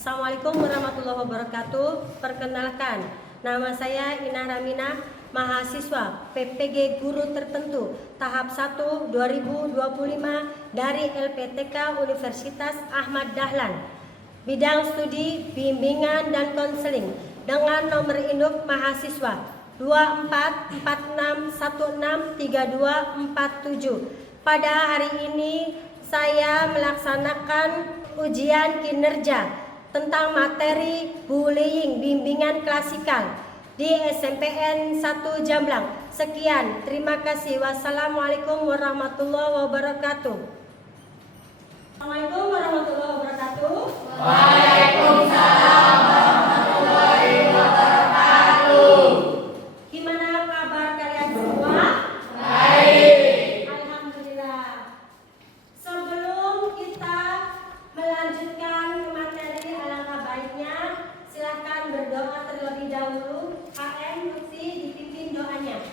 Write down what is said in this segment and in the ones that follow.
Assalamualaikum warahmatullahi wabarakatuh. Perkenalkan, nama saya Ina Ramina, mahasiswa PPG Guru Tertentu tahap 1 2025 dari LPTK Universitas Ahmad Dahlan. Bidang studi bimbingan dan konseling dengan nomor induk mahasiswa 2446163247. Pada hari ini saya melaksanakan ujian kinerja tentang materi bullying bimbingan klasikal di SMPN 1 Jamblang. Sekian, terima kasih. Wassalamualaikum warahmatullahi wabarakatuh. Assalamualaikum warahmatullahi wabarakatuh. Waalaikumsalam warahmatullahi wabarakatuh. Gimana kabar kalian semua? Baik. Alhamdulillah. Sebelum kita melanjutkan materi, alangkah baiknya silakan berdoa terlebih dahulu. KM Lutfi dipimpin doanya.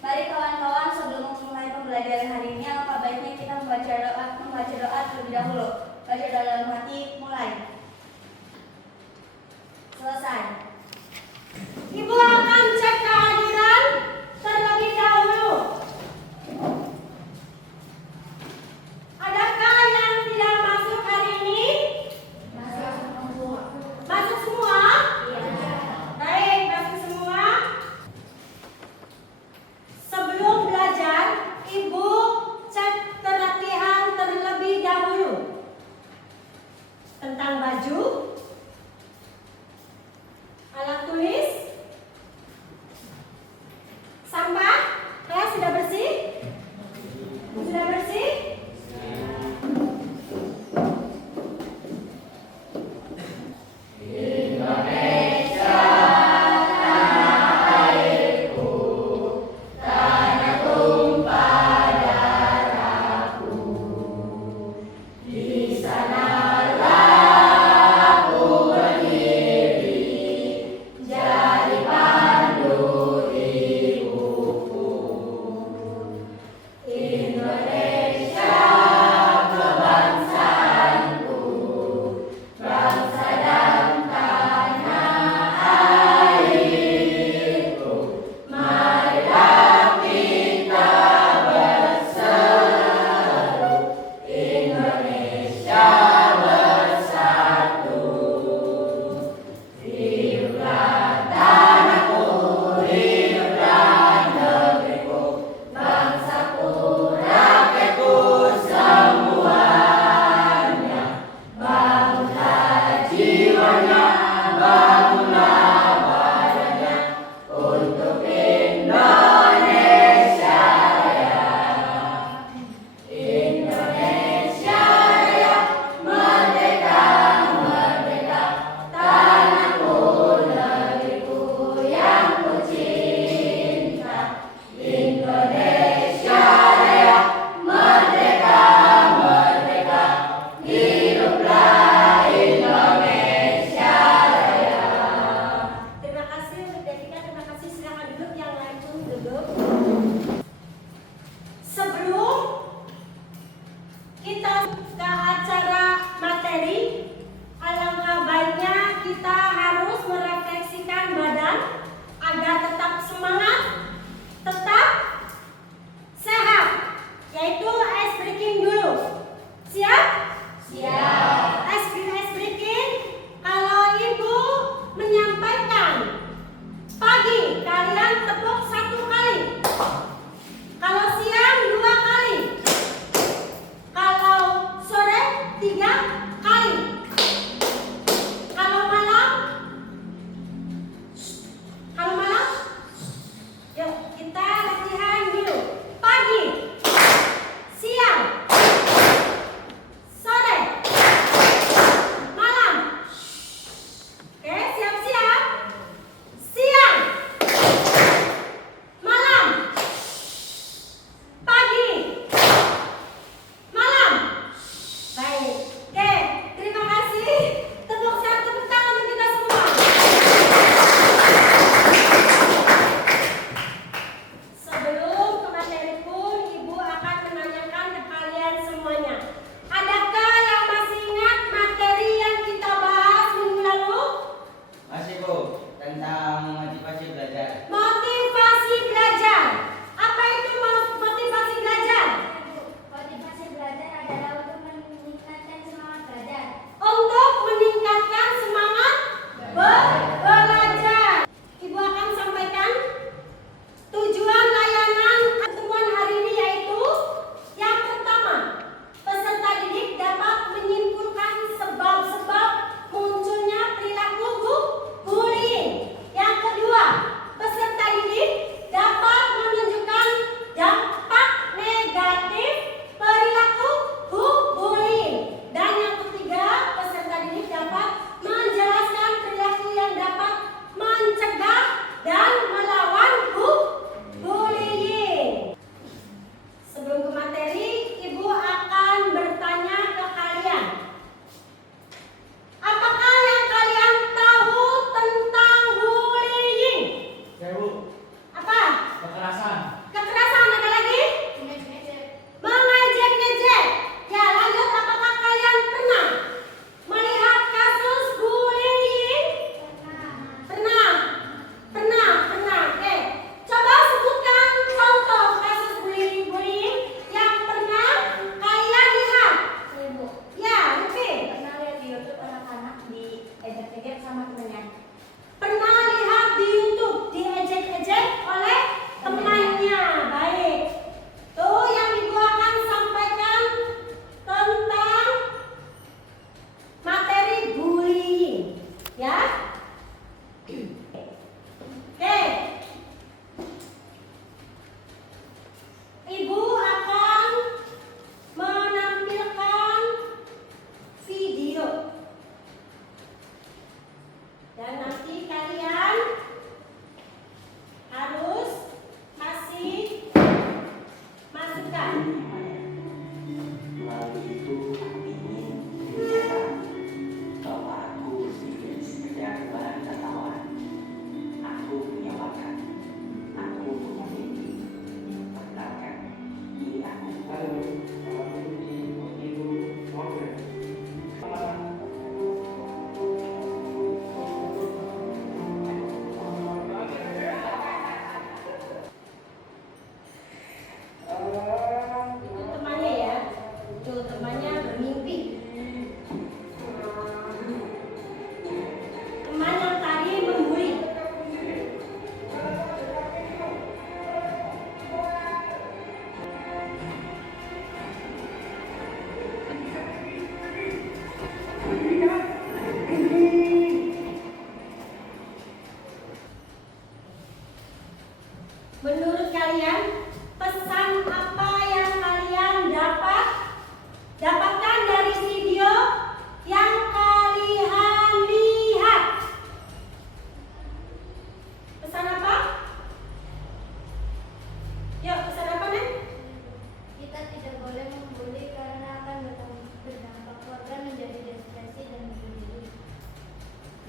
Mari kawan-kawan, sebelum memulai pembelajaran hari ini, alangkah baiknya kita membaca doa terlebih dahulu. Baca dalam hati, mulai. Selesai. Ibu akan cek kehadiran terlebih dahulu. Adakah yang tidak masuk hari ini? Masuk semua? Baik, masuk semua. Sebelum belajar, Ibu cek latihan terlebih dahulu. Tentang baju, alat tulis, sampah. Kelas sudah bersih? Sudah bersih? Di sanalah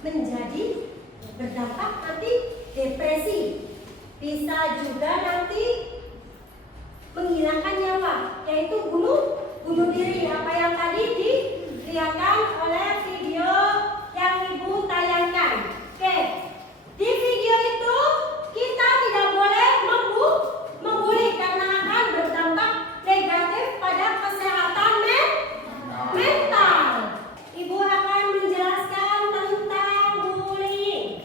menjadi berdampak nanti depresi, bisa juga nanti menghilangkan nyawa, yaitu bunuh diri, apa yang tadi dilihatkan oleh video yang ibu tayangkan. Oke, di video itu kita tidak boleh membuli karena akan berdampak negatif pada kesehatan mental. Ibu akan menjelaskan tentang bullying.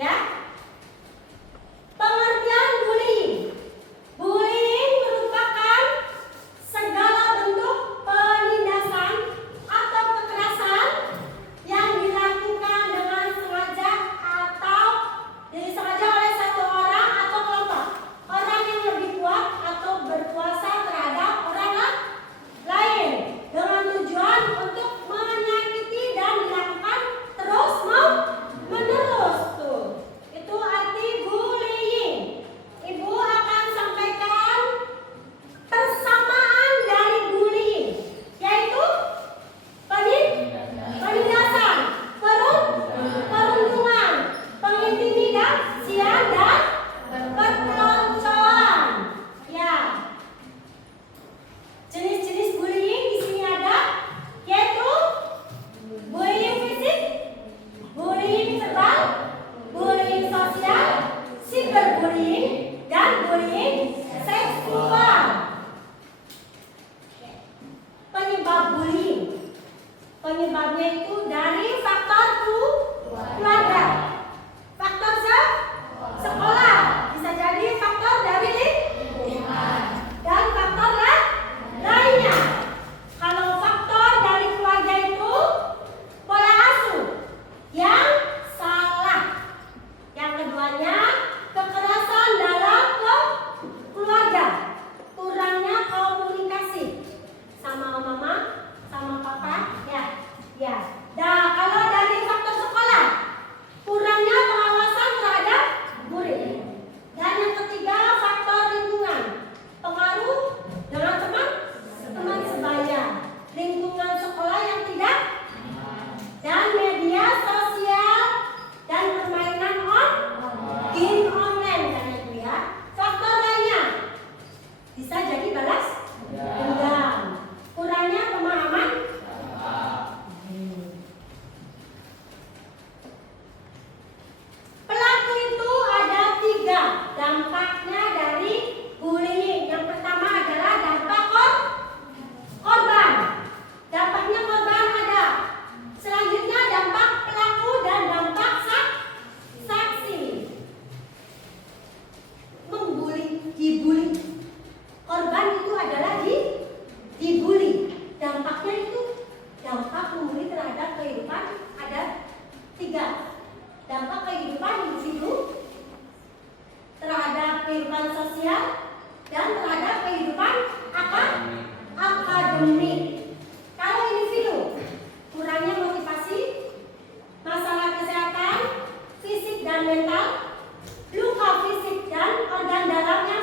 Ya. Pengertian bullying. Bullying merupakan segala bentuk penindasan atau kekerasan yang dilakukan dengan sengaja atau disengaja oleh satu orang atau kelompok orang yang lebih kuat atau berkuasa terhadap orang lain dengan tujuan untuk menyakiti dan dilakukan terus menerus. Tuh, itu arti bullying. Ibu akan sampaikan persamaan dari bullying, yaitu penindasan, perundungan, pengintimidasian, dan perpeloncoan. Ya. Jenis-jenis bullying di sini ada, yaitu bullying fisik, bullying verbal, bullying sosial, cyberbullying, dan bullying seksual. Penyebab bullying. Penyebabnya itu dari faktor keluarga, faktor sekolah, bisa jadi faktor dari lingkungan, dan faktor lainnya. Kalau faktor dari keluarga itu pola asuh yang salah. Yang keduanya kekerasan dalam keluarga, kurangnya komunikasi sama mama, sama papa, ya. Nah, kalau dari faktor sekolah, kurangnya pengawasan terhadap murid. Dan yang ketiga, faktor lingkungan, pengaruh dengan teman sebaya, lingkungan sekolah yang tidak, dan media sosial dan permainan game online, kan itu ya. Faktor lainnya bisa jadi balas dendam, kurangnya pemahaman. Pelaku itu ada 3 dampaknya dari bullying. Yang pertama adalah dampak korban. Dampaknya korban ada. Selanjutnya dampak pelaku dan dampak saksi. Dibully. Korban itu adalah dibully. Dampaknya itu dampak membuli terhadap kehidupan ada 3. Dampak kehidupan individu, terhadap kehidupan sosial, dan terhadap kehidupan akademik. Kalau individu, kurangnya motivasi, masalah kesehatan fisik dan mental, luka fisik dan organ dalam yang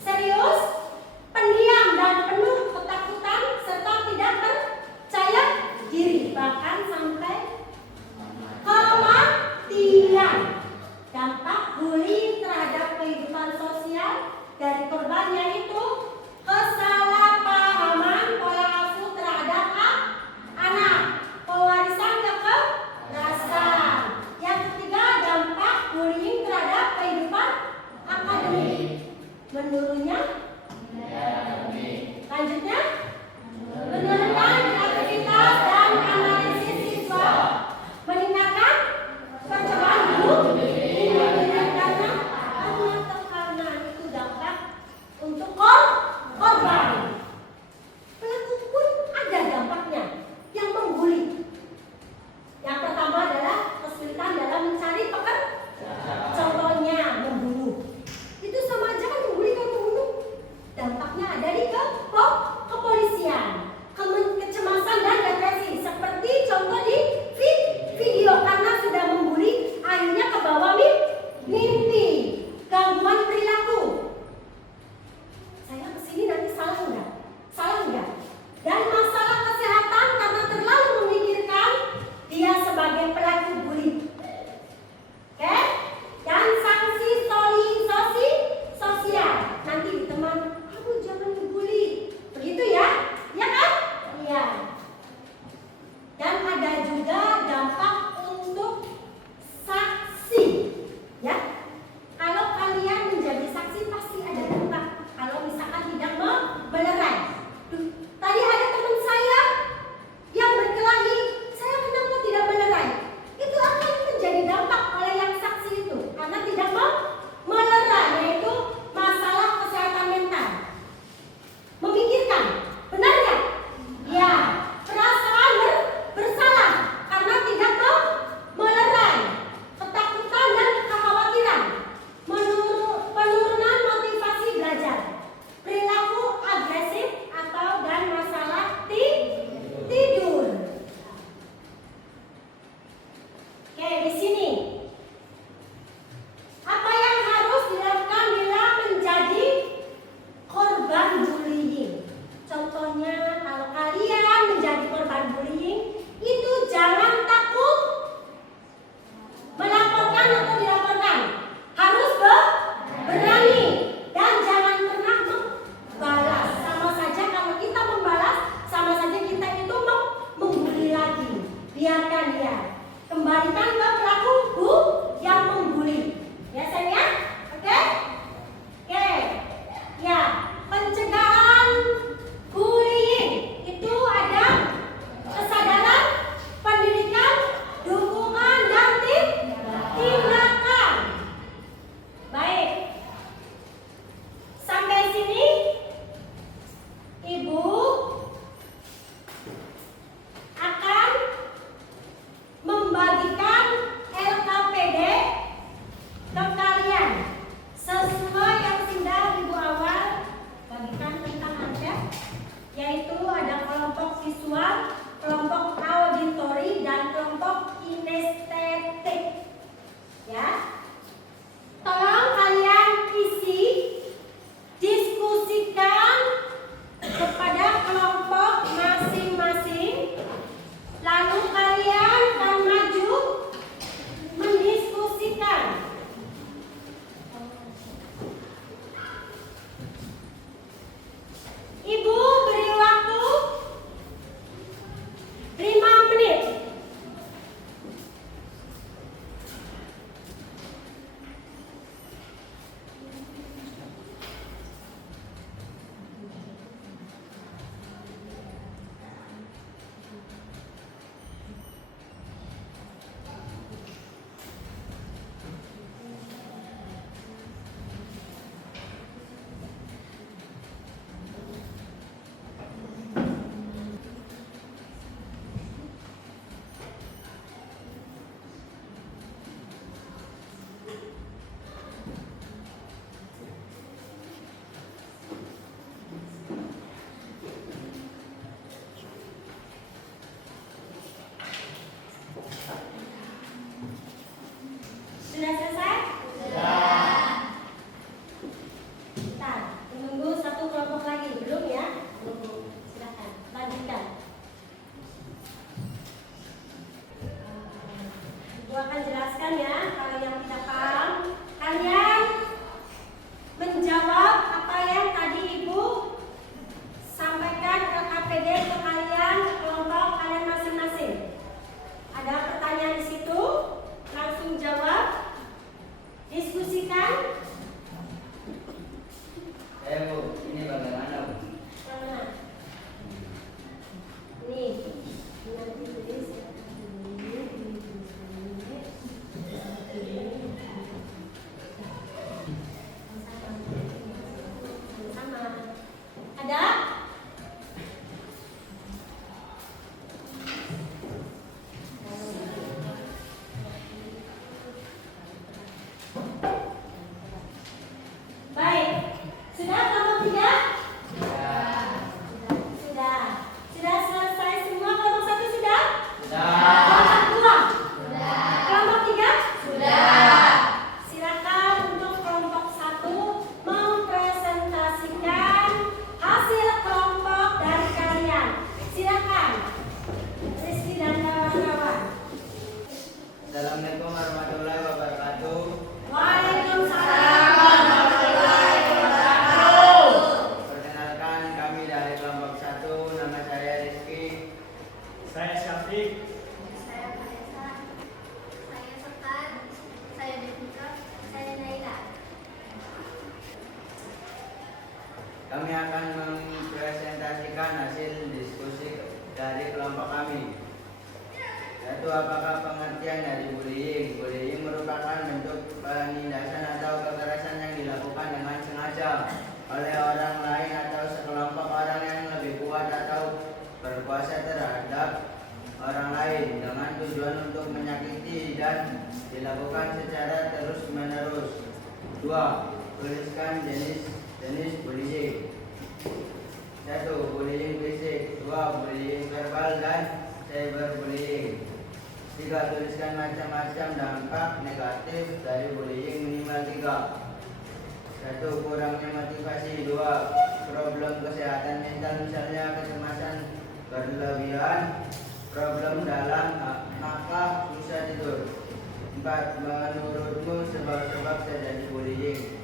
serius, pendiam dan penuh ketakutan, serta tidak percaya diri, bahkan sampai kematian. Dampak bullying terhadap kehidupan sosial dari korbannya itu kesalahpahaman pola asuh terhadap anak, pewarisan kekerasan. Yang ketiga, dampak bullying terhadap kehidupan akademik. Menurunnya, lanjutnya, menurunkan aktivitas dan analisis dikembalikan ke pelaku yang membuli. Biasanya, oke? Oke. Ya, pencegahan bullying itu ada kesadaran, pendidikan, dukungan, dan tindakan. Baik. Sampai sini Ibu akan membagikan LKPD ke kalian sesuai yang sudah Ibu awal bagikan tentang Anda, yaitu ada kelompok visual, kelompok auditori, dan kelompok kinestetik. Ya, tolong kalian isi, diskusikan kepada kelompok masing-masing, lalu kalian akan maju mendiskusikan. Ibu beri waktu 5 menit. Sudah selesai? Sudah. Bentar, menunggu satu kelompok lagi. Belum ya? Belum. Silakan, lanjutkan. Ibu akan jelaskan ya. Kalau yang tidak paham, kalian menjawab apa yang tadi Ibu sampaikan LKPD ke kalian, kelompok kalian masing-masing. Ada pertanyaan di situ, langsung jawab. Diskusikan. Bu, ini bagaimana Bu? Mana? Nih, nanti tulis. Sama. Ada? Baik. Sudah kelompok 3? Sudah. Sudah selesai semua kelompok 1 sudah? Kelompok 2? Kelompok 3? Silakan untuk kelompok 1 mempresentasikan hasil kelompok dari kalian. Silakan. Rizky dan kawan-kawan. Assalamualaikum warahmatullahi wabarakatuh. Waalaikumsalam. Perkenalkan, kami dari kelompok 1. Nama saya Rizky. Saya Syafiq. Saya Vanessa, saya Sekar, saya Devika, saya Naila. Kami akan mempresentasikan hasil diskusi dari kelompok kami. Yaitu apakah pengertian dari bullying? Bullying merupakan bentuk penindasan atau kekerasan yang dilakukan dengan sengaja oleh orang lain atau sekelompok orang yang lebih kuat atau berkuasa terhadap orang lain dengan tujuan untuk menyakiti dan dilakukan secara terus-menerus. 2. Tuliskan jenis bullying. 1. Bullying fisik. 2. Bullying verbal dan cyberbullying. 3. Tuliskan macam-macam dampak negatif dari bullying minimal 3. 1. Kurangnya motivasi. 2. Problem kesehatan mental, misalnya kecemasan berlebihan, problem dalam maka susah tidur. 4. Menurutmu sebab-sebab terjadi bullying.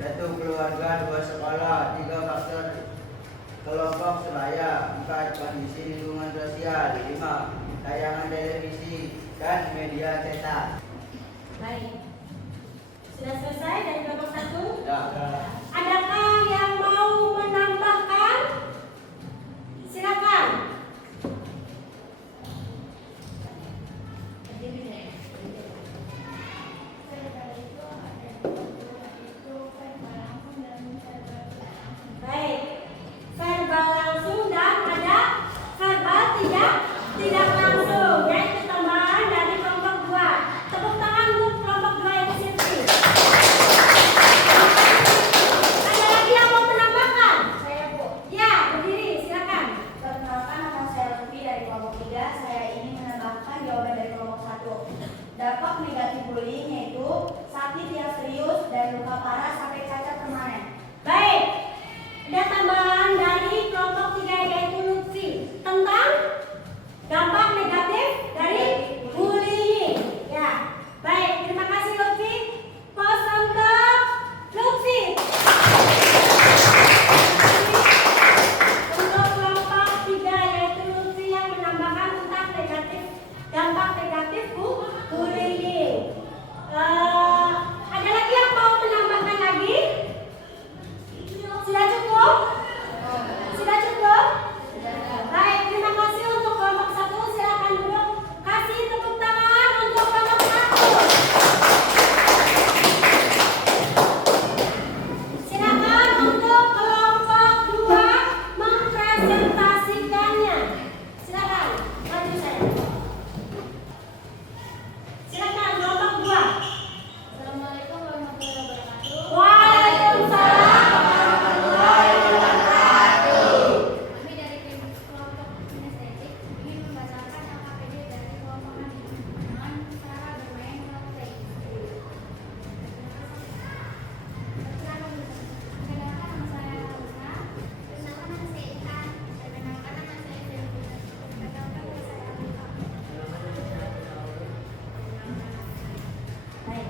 1. Keluarga. 2. Sekolah. 3. Faktor kelompok sebaya. 4. Kondisi lingkungan sosial. 5. Tayangan televisi dan media cetak. Baik. Sudah selesai dari kelompok 1? Sudah. Adakah yang mau menambahkan? Silakan. Baik. Verbal langsung dan ada verbal tidak langsung. Yaitu tambahan dari kelompok 2. Tepuk tangan untuk kelompok 2 yang sini. Ada lagi yang mau menambahkan? Saya Bu. Ya, berdiri, silakan. Perkenalkan, nama saya Lutfi dari kelompok 3. Saya ingin menambahkan jawaban dari kelompok 1. Dampak negatif bullying yaitu sakit yang serius dan luka parah sampai cacat permanen. Baik. Ada tambahan dari kelompok 3 yaitu Lutfi tentang dampak negatif dari bullying. Ya. Baik, terima kasih Lutfi. Pos untuk Lutfi. Untuk kelompok 3 yaitu Lutfi yang menambahkan tentang dampak negatif bullying. Ada lagi yang mau menambahkan lagi? Sudah cukup? Sudah cukup? Baik, terima kasih untuk kelompok 1. Silakan duduk. Kasih tepuk tangan untuk kelompok 1. Silakan untuk kelompok 2 mempresentasikannya. Silakan, maju saya. Silakan kelompok 2. Assalamualaikum warahmatullahi wabarakatuh. Waalaikumsalam. Kami dari tim kelompok kinestetik ingin membacakan LKPD dari kelompok kami dengan cara bermain praktek. Perkenalkan, nama saya Luna. Perkenalkan, nama saya Ika. Perkenalkan, nama saya Dewi. Perkenalkan, nama saya Alika. Baik.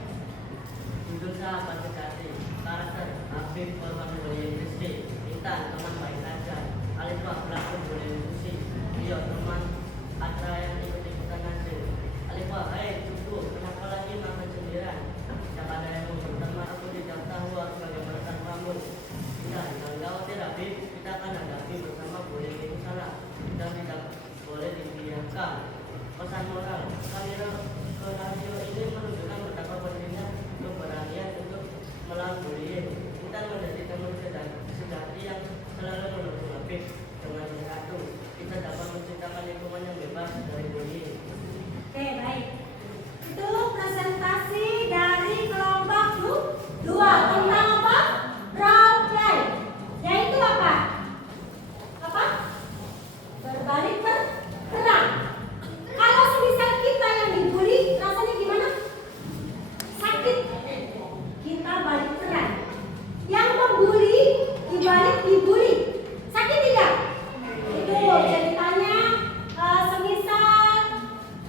Judul saya Pancasila, karakter Habib korban bullying SD, Intan teman baik saja, Alifah pelaku bullying Susi, Rio teman Atra yang ikut-ikutan hasil. Alifah, cukup, kenapa lagi makan sendirian? Tidak ada yang mau berteman, aku tidak tahu harus bagaimana tanpamu. Tidak, jangan khawatir Habib, kita akan hadapi bersama bullying itu salah dan tidak boleh dibiarkan. Pesan moral, kami ke radio ini menunjukkan betapa pentingnya keberanian untuk melawan bullying. Kita menjadi teman sejati yang selalu mendukung Habib. Dengan bersatu, kita dapat menciptakan lingkungan yang bebas dari bullying. Oke, baik. Itu presentasi dari kelompok 2 tentang apa? Role play. Yaitu apa? Apa? Berbalik berperang. Kalau semisal kita yang dibully, rasanya gimana? Sakit. Kita balik perang. Yang membuli dibalik dibully. Sakit tidak? Itu ceritanya semisal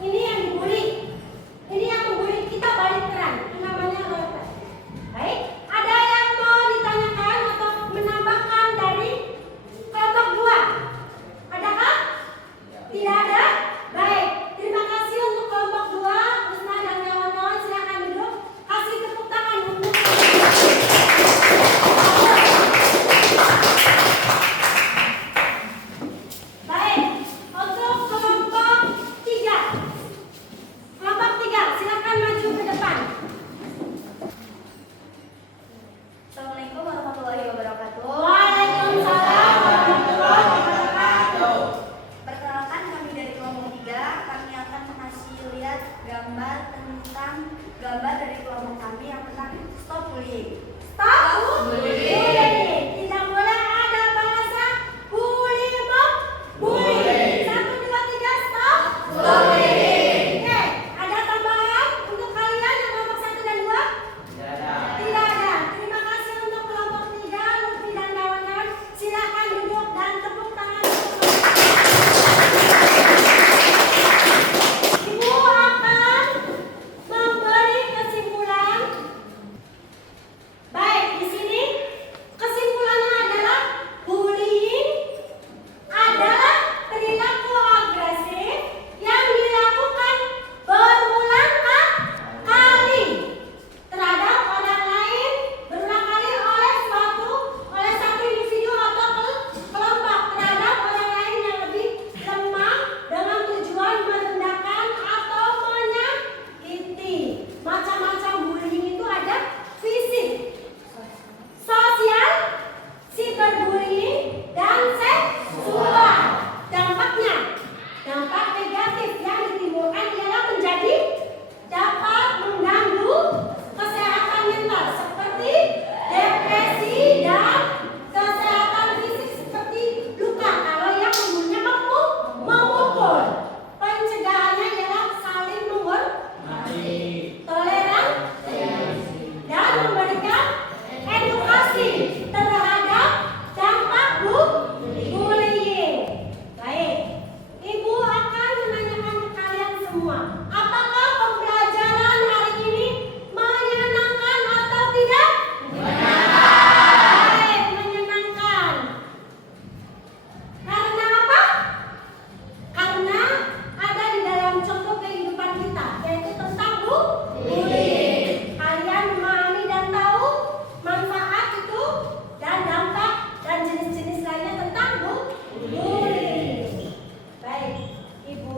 ini yang dibully, ini yang membuli, kita balik perang. Itu namanya role play. Baik, ada yang mau ditanyakan atau menambahkan dari kelompok 2? Adakah? Tidak ada? Baik, terima kasih untuk kelompok 2. Usna dan kawan-kawan silakan duduk. Kasih tepuk tangan untuk baik, untuk kelompok 3. Kelompok 3, silakan maju ke depan. Assalamualaikum warahmatullahi wabarakatuh. Waalaikumsalam warahmatullahi wabarakatuh. Perkenalkan, kami dari kelompok 3. Kami akan mengasih lihat gambar dari kelompok kami yang tentang stop bullying. Stop bullying. Tidak boleh ada bahasa bully bully. 1, 2, 3, stop bullying. Oke, ada tambahan untuk kalian yang kelompok 1 dan 2? Tidak ada. Tidak ada. Terima kasih untuk kelompok 3, Lutfi dan kawan-kawan. Silakan duduk dan tepuk tangan untuk Ibu akan memberi kesimpulan semua. Apakah pembelajaran hari ini menyenangkan atau tidak? Baik, menyenangkan. Karena apa? Karena ada di dalam contoh kehidupan kita, yaitu tentang bullying. Kalian memahami dan tahu manfaat itu dan dampak dan jenis-jenis lainnya tentang bullying. Baik, Ibu,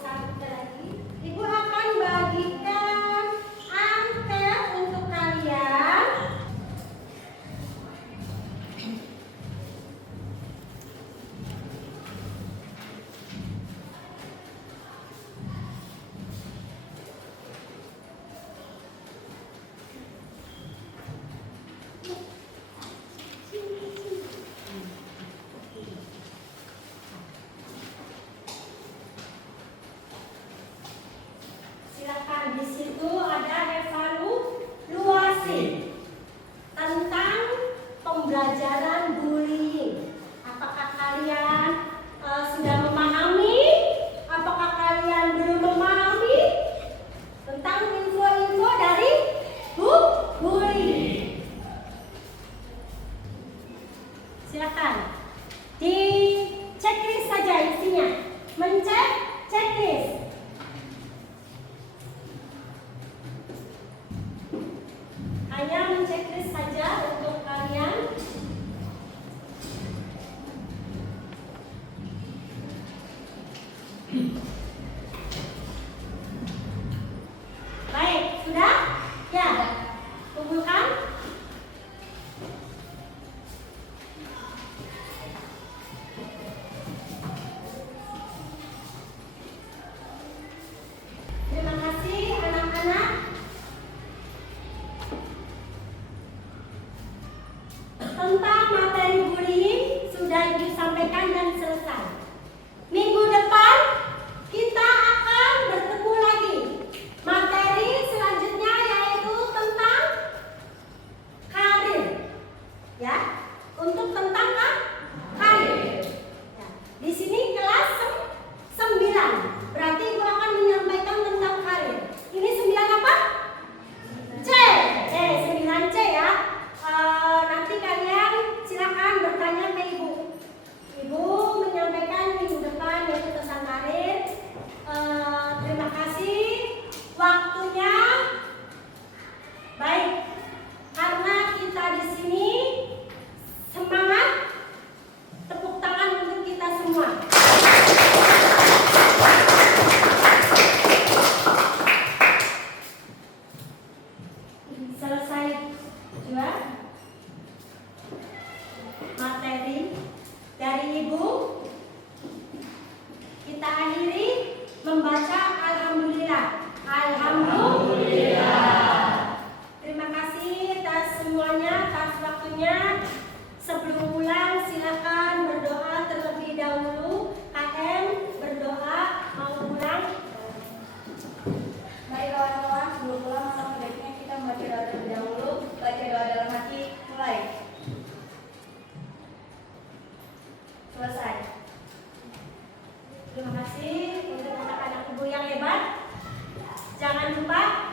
satu lagi. Ibu akan bagikan angket untuk kalian. Silakan, di situ ada evaluasi tentang pembelajaran bullying. Apakah kalian sudah memahami? Apakah kalian belum memahami tentang info-info dari bullying? Silakan, di checklist saja isinya. Mencek checklist. Hanya menceklis saja untuk kalian. Baik, sudah? Ya, kumpulkan. Terima kasih anak-anak. Tentang materi bullying sudah Ibu sampaikan dan selesai. Minggu depan kita akan bertemu lagi. Materi selanjutnya yaitu tentang karir. Ya, untuk tentang karir. Ya. Di sini kelas 9. Berarti Ibu akan menyampaikan tentang karir. Ini 9 apa? C. 9C ya. Nanti kalian silakan bertanya ke Ibu. Ibu menyampaikan minggu depan yaitu tentang karir. Terima kasih waktunya. Baik, karena kita di sini semangat, tepuk tangan untuk kita semua. Selesai juga materi dari Ibu. Kita akhiri membaca alhamdulillah. Alhamdulillah. Terima kasih atas semuanya, atas waktunya. Sebelum pulang silakan berdoa terlebih dahulu. KM berdoa mau pulang. Mari kawan-kawan, sebelum pulang maka sebaiknya kita membaca doa terlebih dahulu. Baca doa dalam hati, mulai. Selesai. Terima kasih untuk anak-anak Ibu yang hebat. Jangan lupa